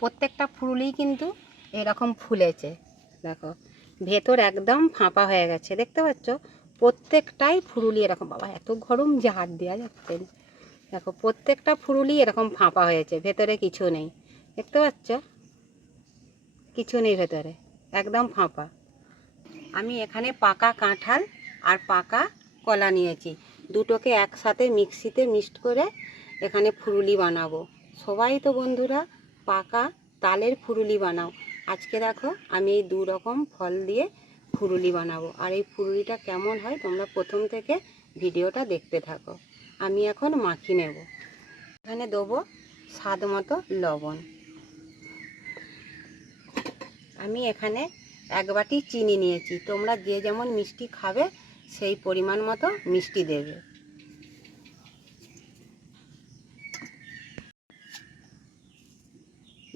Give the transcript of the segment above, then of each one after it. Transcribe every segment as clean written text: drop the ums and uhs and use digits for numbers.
প্রত্যেকটা ফুলই কিন্তু এরকম ফুলেছে। দেখো ভেতর একদম ফাঁপা হয়ে গেছে, দেখতে পাচ্ছ? প্রত্যেকটাই ফুলই এরকম, বাবা এত গরম যে হাত দেওয়া যাচ্ছে না। দেখো প্রত্যেকটা ফুলই এরকম ফাঁপা হয়েছে, ভেতরে কিছু নেই, দেখতে পাচ্ছ? কিছু নেই ভেতরে, একদম ফাঁপা। আমি এখানে পাকা কাঁঠাল আর পাকা কলা নিয়েছি, দুটোকে একসাথে মিক্সিতে মিক্সড করে এখানে ফুলুরি বানাবো। সবাই তো বন্ধুরা পাকা তালের ফুলুরি বানাও, আজকে দেখো আমি এই দু রকম ফল দিয়ে ফুলুরি বানাবো। আর এই ফুলুরিটা কেমন হয় তোমরা প্রথম থেকে ভিডিওটা দেখতে থাকো। আমি এখন মাখি নেব। এখানে দেবো স্বাদ মতো লবণ। আমি এখানে 1 বাটি চিনি নিয়েছি, তোমরা যে যেমন মিষ্টি খাবে সেই পরিমাণ মতো মিষ্টি দেবে।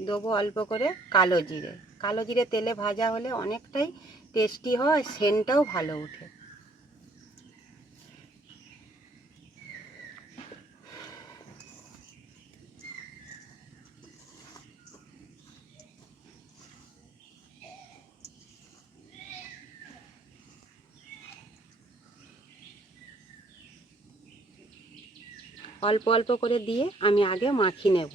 দেবো অল্প করে কালো জিরে। কালো জিরে তেলে ভাজা হলে অনেকটাই টেস্টি হয়, সেন্টটাও ভালো ওঠে। অল্প অল্প করে দিয়ে আমি আগে মাখি নেব।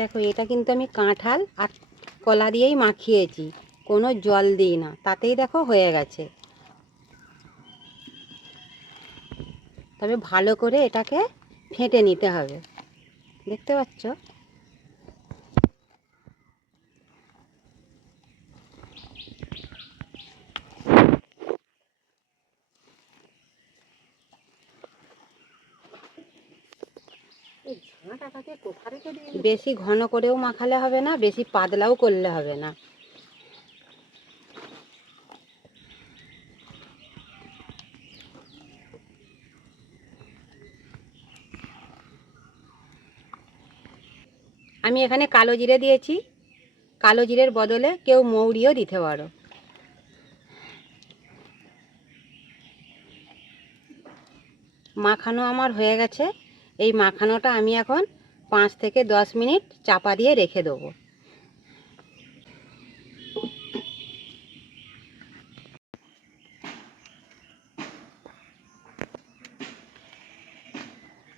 দেখো এটা কিন্তু আমি কাঁঠাল আর কলা দিয়েই মাখিয়েছি, কোনো জল দিই না, তাতেই দেখো হয়ে গেছে। তবে ভালো করে এটাকে ফেটে নিতে হবে, দেখতে পাচ্ছ? বেশি ঘন করেও মাখালে হবে না, বেশি পাতলাও করলে হবে না। আমি এখানে কালো জিরে দিয়েছি, কালো জিরের বদলে কেউ মৌরিও দিতে পারো। মাখানো আমার হয়ে গেছে। এই মাখানোটা আমি এখন 5 থেকে 10 মিনিট চাপা দিয়ে রেখে দেবো।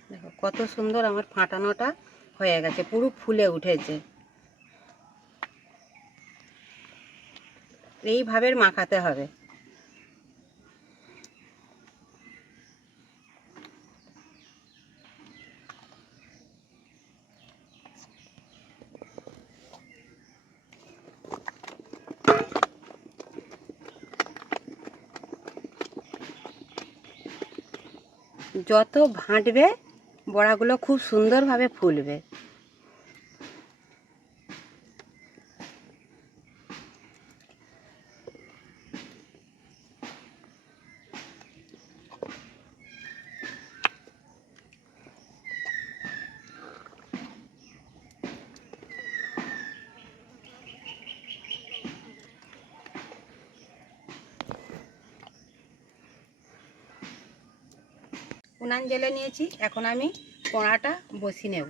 দেখো কত সুন্দর আমার ফাটানোটা হয়ে গেছে, পুরো ফুলে উঠেছে। এইভাবে মাখাতে হবে। যত ভাঁটবে বড়াগুলো খুব সুন্দরভাবে ফুলবে। উনান জ্বেলে নিয়েছি, এখন আমি কড়াটা বসিয়ে নেব।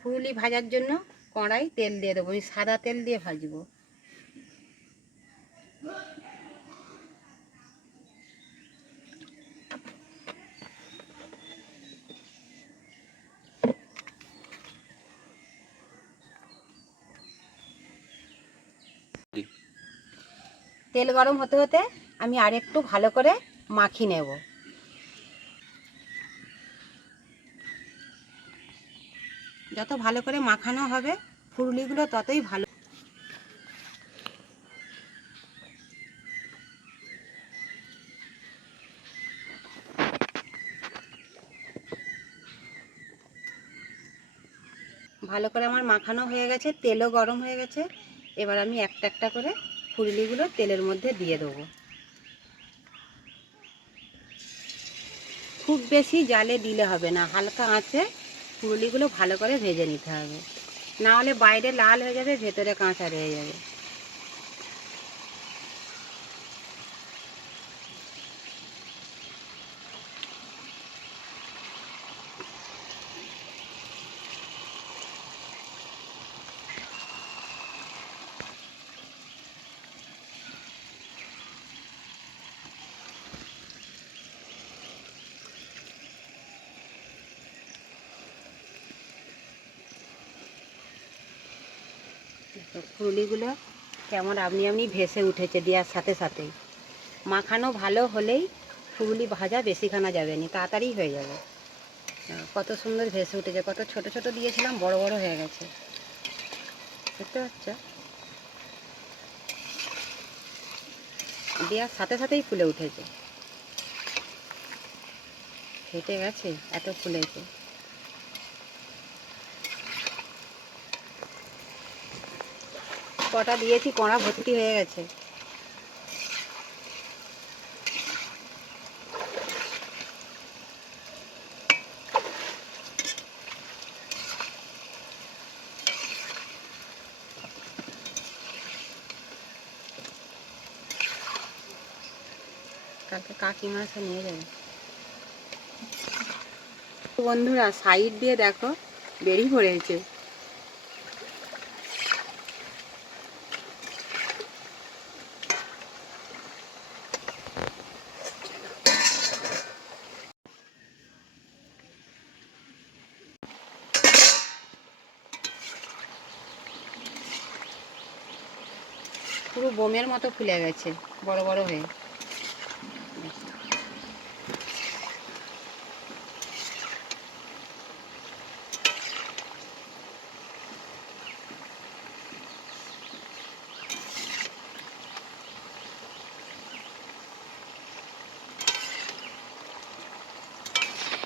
ফুলুরি ভাজার জন্য কড়াই তেল দিয়ে দেবো, আমি সাদা তেল দিয়ে ভাজবো। তেল গরম হতে হতে আমি আরেকটু ভালো করে মাখিয়ে নেব। যত ভালো করে মাখানো হবে ফুললিগুলো ততই ভালো। ভালো করে আমার মাখানো হয়ে গেছে, তেলও গরম হয়ে গেছে। এবার আমি একটা একটা করে ফুললিগুলো তেলের মধ্যে দিয়ে দেবো। খুব বেশি জালে দিলে হবে না, হালকা আঁচে ফুললিগুলো ভালো করে ভেজে নিতে হবে, না হলে বাইরে লাল হয়ে যাবে, ভেতরে কাঁচা রয়ে যাবে। ফুললিগুলো কেমন আপনি আপনি ভেসে উঠেছে দেওয়ার সাথে সাথেই। মাখানো ভালো হলেই ফুললি ভাজা বেশিখানা যাবে না, তাড়াতাড়ি হয়ে যাবে। কত সুন্দর ভেসে উঠেছে, কত ছোট ছোট দিয়েছিলাম বড় বড় হয়ে গেছে, দেখতে পাচ্ছ? দেওয়ার সাথে সাথেই ফুলে উঠেছে, ফেটে গেছে, এত ফুলেছে। কটা দিয়েছি, কড়া ভর্তি হয়ে গেছে। কালকে কাকিমা এসে নিয়ে যাবে। বন্ধুরা সাইড দিয়ে দেখো বেরিয়ে পড়েছে। পুরো বোমের মতো ফুলে গেছে, বড় বড় হয়ে।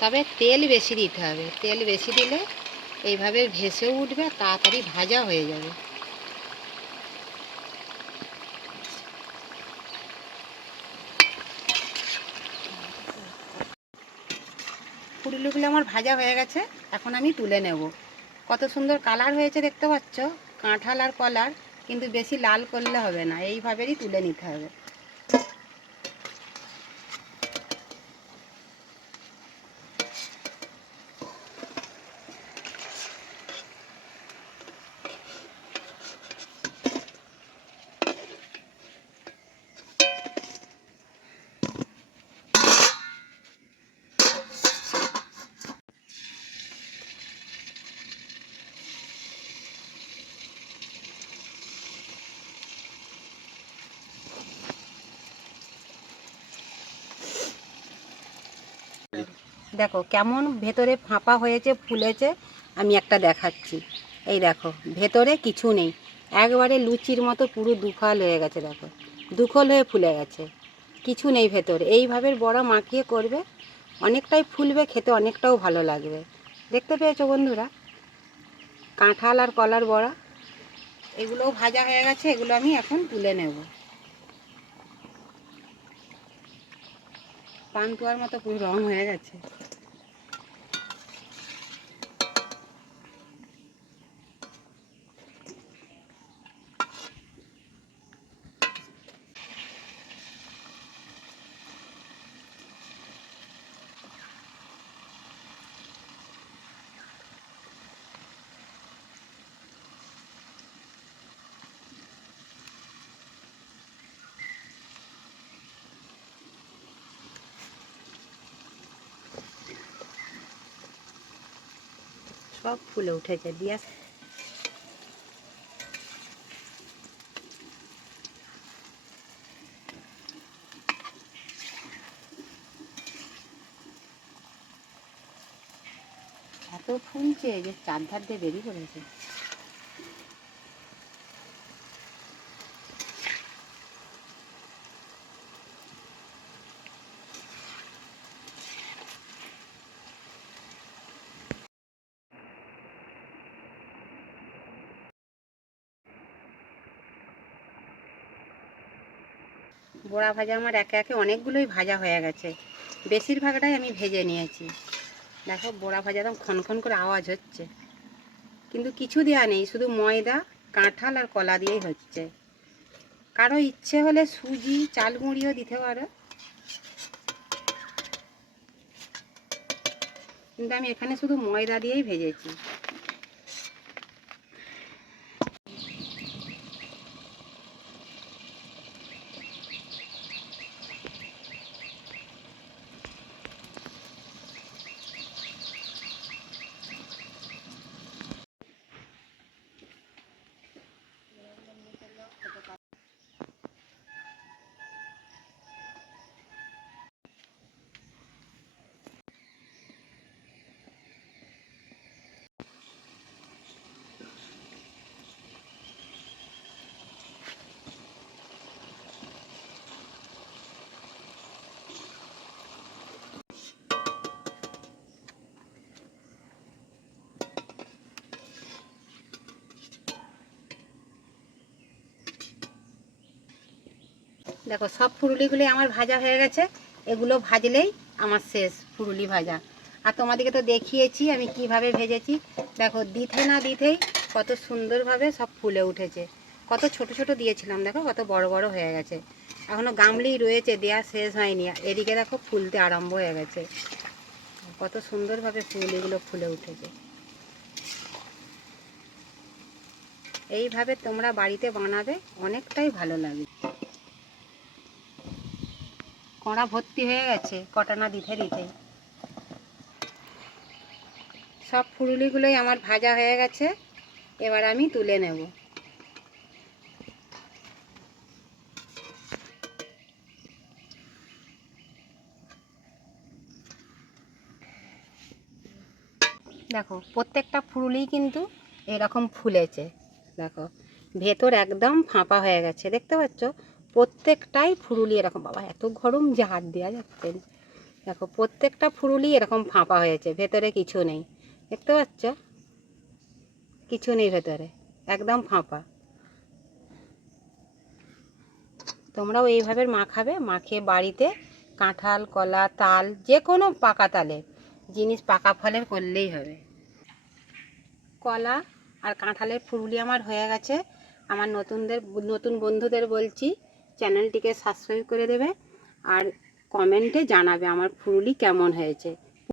তবে তেল বেশি দিতে হবে, তেল বেশি দিলে এইভাবে ভেসেও উঠবে, তাড়াতাড়ি ভাজা হয়ে যাবে। ফুললিগুলো আমার ভাজা হয়ে গেছে, এখন আমি তুলে নেব। কত সুন্দর কালার হয়েছে দেখতে পাচ্ছ, কাঁঠাল আর কলার, কিন্তু বেশি লাল করলে হবে না, এইভাবেই তুলে নিতে হবে। দেখো কেমন ভেতরে ফাঁপা হয়েছে, ফুলেছে। আমি একটা দেখাচ্ছি, এই দেখো ভেতরে কিছু নেই, একবারে লুচির মতো পুরো দুফাল হয়ে গেছে। দেখো দুখল হয়ে ফুলে গেছে, কিছু নেই ভেতরে। এইভাবে বড়া মাখিয়ে করবে, অনেকটাই ফুলবে, খেতে অনেকটাও ভালো লাগবে। দেখতে পেয়েছো বন্ধুরা, কাঁঠাল আর কলার বড়া, এগুলোও ভাজা হয়ে গেছে, এগুলো আমি এখন তুলে নেব। পান্তুয়ার মতো পুরো রং হয়ে গেছে। সব ফুলে উঠেছে দিয়া। এত ফুলছে যে চারধার দিয়ে বেরিয়ে পড়েছে। বড়া ভাজা আমার একে একে অনেকগুলোই ভাজা হয়ে গেছে, বেশিরভাগটাই আমি ভেজে নিয়েছি। দেখো বড়া ভাজা একদম খনখন করে আওয়াজ হচ্ছে, কিন্তু কিছু দেওয়া নেই, শুধু ময়দা, কাঁঠাল আর কলা দিয়েই হচ্ছে। কারো ইচ্ছে হলে সুজি, চাল গুঁড়িও দিতে পারো, কিন্তু আমি এখানে শুধু ময়দা দিয়েই ভেজেছি। দেখো সব ফুরুলিগুলোই আমার ভাজা হয়ে গেছে, এগুলো ভাজলেই আমার শেষ ফুরুলি ভাজা। আর তোমাদেরকে তো দেখিয়েছি আমি কিভাবে ভেজেছি। দেখো দিতে না দিতেই কত সুন্দরভাবে সব ফুলে উঠেছে। কত ছোট ছোট দিয়েছিলাম, দেখো কত বড় বড় হয়ে গেছে। এখনও গামলেই রয়েছে, দেওয়া শেষ হয়নি। এদিকে দেখো ফুলতে আরম্ভ হয়ে গেছে, কত সুন্দরভাবে ফুলগুলো ফুলে উঠেছে। এইভাবে তোমরা বাড়িতে বানাবে, অনেকটাই ভালো লাগে। কড়া ভর্তি হয়ে গেছে কটা না দিতে দিতেই। সব ফুলুলিগুলোই আমার ভাজা হয়ে গেছে, এবার আমি তুলে নেব। দেখো প্রত্যেকটা ফুলুলি কিন্তু এরকম ফুলেছে। দেখো ভেতর একদম ফাঁপা হয়ে গেছে, দেখতে পাচ্ছ? প্রত্যেকটাই ফুলুলি এরকম, বাবা এত গরম যে হাত দেওয়া যাচ্ছে না। দেখো প্রত্যেকটা ফুলুলি এরকম ফাঁপা হয়েছে, ভেতরে কিছু নেই, দেখতে পাচ্ছ? কিছু নেই ভেতরে, একদম ফাঁপা। তোমরাও এইভাবে মাখাবে, মাখিয়ে বাড়িতে কাঁঠাল, কলা, তাল, যে কোনো পাকা তালের জিনিস, পাকা ফলের করলেই হবে। কলা আর কাঁঠালের ফুলুলি আমার হয়ে গেছে। আমার নতুন বন্ধুদের বলছি চ্যানেলটিকে সাবস্ক্রাইব করে দেবে আর কমেন্টে জানাবে আমার ফুলুলি কেমন হয়েছে।